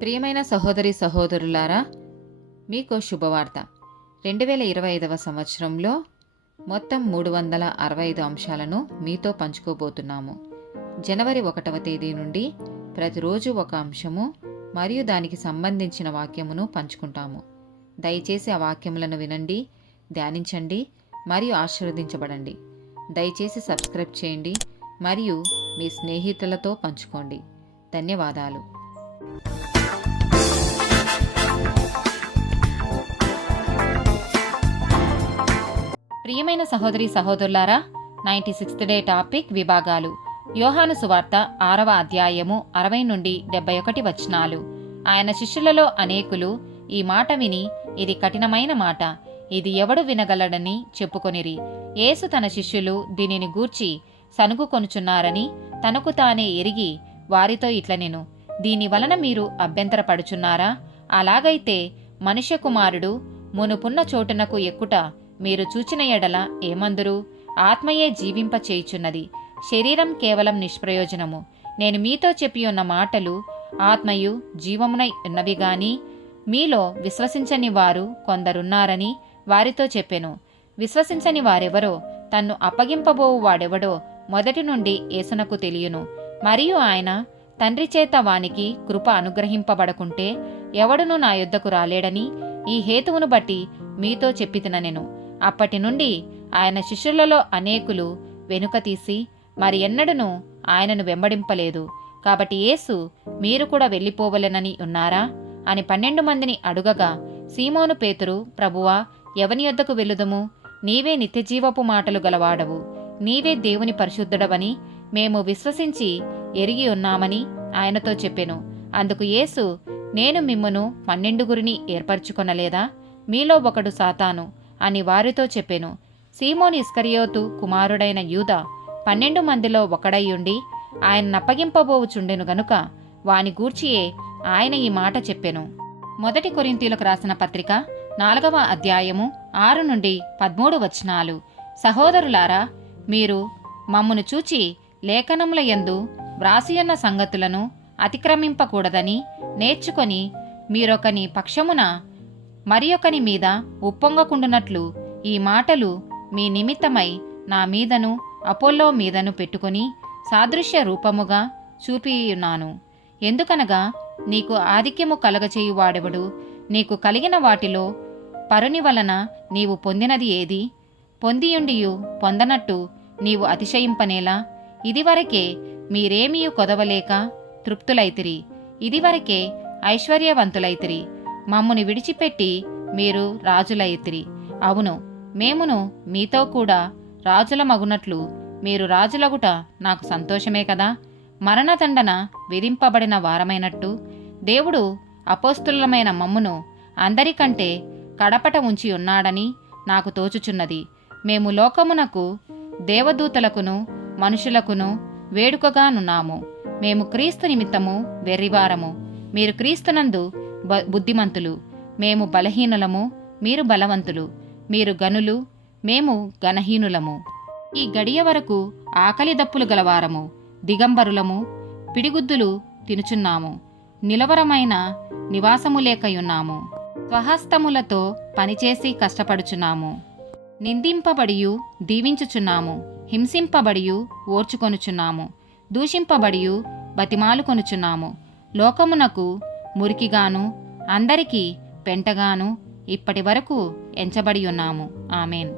ప్రియమైన సహోదరి సహోదరులారా, మీకు శుభవార్త. 2025 సంవత్సరంలో మొత్తం 365 అంశాలను మీతో పంచుకోబోతున్నాము. జనవరి 1వ తేదీ నుండి ప్రతిరోజు ఒక అంశము మరియు దానికి సంబంధించిన వాక్యమును పంచుకుంటాము. దయచేసి ఆ వాక్యములను వినండి, ధ్యానించండి మరియు ఆశీర్వదించబడండి. దయచేసి సబ్స్క్రైబ్ చేయండి మరియు మీ స్నేహితులతో పంచుకోండి. ధన్యవాదాలు. ప్రియమైన సహోదరి సహోదరులారా, 96th డే టాపిక్ విభాగాలు. యోహాను సువార్త 6వ అధ్యాయము 60 నుండి 71 వచనాలు. ఆయన శిష్యులలో అనేకులు ఈ మాట విని, ఇది కఠినమైన మాట, ఇది ఎవడు వినగలడని చెప్పుకొనిరి. యేసు తన శిష్యులు దీనిని గూర్చి సనుగుకొనుచున్నారని తనకు తానే ఎరిగి వారితో ఇట్లనెను, దీని వలన మీరు అభ్యంతరపడుచున్నారా? అలాగైతే మనుష్య కుమారుడు మునుపున్న చోటునకు ఎక్కుట మీరు చూచిన ఎడల ఏమందురు? ఆత్మయే జీవింప చేయుచున్నది, శరీరం కేవలం నిష్ప్రయోజనము. నేను మీతో చెప్పి ఉన్న మాటలు ఆత్మయు జీవమునై ఉన్నవి గాని మీలో విశ్వసించని వారు కొందరున్నారని వారితో చెప్పెను. విశ్వసించని వారెవరో, తన్ను అప్పగింపబోవు వాడెవడో మొదటి నుండి యేసునకు తెలియను. మరియు ఆయన తండ్రి చేత వానికి కృప అనుగ్రహింపబడకుంటే ఎవడునూ నా యొద్దకు రాలేడని ఈ హేతువును బట్టి మీతో చెప్పితినెను. అప్పటి నుండి ఆయన శిష్యులలో అనేకులు వెనుక తీసి మరి ఎన్నడూనూ ఆయనను వెంబడింపలేదు. కాబట్టి యేసు, మీరు కూడా వెళ్ళిపోవలెనని ఉన్నారా అని 12 మందిని అడుగగా, సీమోను పేతురు, ప్రభువా, ఎవని యొద్దకు వెళ్ళుదము? నీవే నిత్యజీవపు మాటలు గలవాడవు, నీవే దేవుని పరిశుద్ధుడవని మేము విశ్వసించి ఎరిగి ఉన్నామని ఆయనతో చెప్పెను. అందుకు యేసు, నేను మిమ్మును 12 ఏర్పరచుకొనలేదా? మీలో ఒకడు సాతాను అని వారితో చెప్పెను. సీమోను ఇస్కరియోతు కుమారుడైన యూదా 12 మందిలో ఒకడైయుండి ఆయన నప్పగింపబోవుచుండెను గనుక వాని గూర్చియే ఆయన ఈ మాట చెప్పెను. మొదటి కొరింథీయులకు రాసిన పత్రిక 4వ అధ్యాయము 6 నుండి 13 వచనాలు. సహోదరులారా, మీరు మమ్మును చూచి లేఖనముల యందు వ్రాసియున్న సంగతులను అతిక్రమింపకూడదని నేర్చుకొని మీరొకని పక్షమున మరియొకని మీద ఉప్పొంగకుండునట్లు ఈ మాటలు మీ నిమిత్తమై నా మీదను అపోల్లో మీదను పెట్టుకొని సాదృశ్య రూపముగా చూపియున్నాను. ఎందుకనగా నీకు ఆధిక్యము కలగచేయువాడెవడు? నీకు కలిగిన వాటిలో పరుని వలన నీవు పొందినది ఏది? పొందియుండియు పొందనట్టు నీవు అతిశయింపనేలా? ఇదివరకే మీరేమియు కొదవలేక తృప్తులైతిరి, ఇదివరకే ఐశ్వర్యవంతులైతిరి. మమ్ముని విడిచిపెట్టి మీరు రాజులైతిరి. అవును, మేమును మీతో కూడా రాజులమగునట్లు మీరు రాజులగుట నాకు సంతోషమే కదా. మరణదండన విధింపబడిన వారమైనట్టు దేవుడు అపోస్తులమైన మమ్మును అందరికంటే కడపట ఉంచి ఉన్నాడని నాకు తోచుచున్నది. మేము లోకమునకు, దేవదూతలకును మనుషులకును వేడుకగానున్నాము. మేము క్రీస్తు నిమిత్తము వెర్రివారము, మీరు క్రీస్తునందు బుద్ధిమంతులు. మేము బలహీనులము, మీరు బలవంతులు. మీరు గనులు, మేము గణహీనులము. ఈ గడియ వరకు ఆకలి దప్పులు గలవారము, దిగంబరులము, పిడిగుద్దులు తినుచున్నాము, నిలవరమైన నివాసము లేకయున్నాము, స్వహస్తములతో పనిచేసి కష్టపడుచున్నాము, నిందింపబడియు దీవించుచున్నాము, హింసింపబడియు ఓర్చుకొనుచున్నాము, దూషింపబడియు బతిమాలుకొనుచున్నాము. లోకమునకు మురికిగాను అందరికీ పెంటగాను ఇప్పటి వరకు ఎంచబడి ఉన్నాము. ఆమెన్.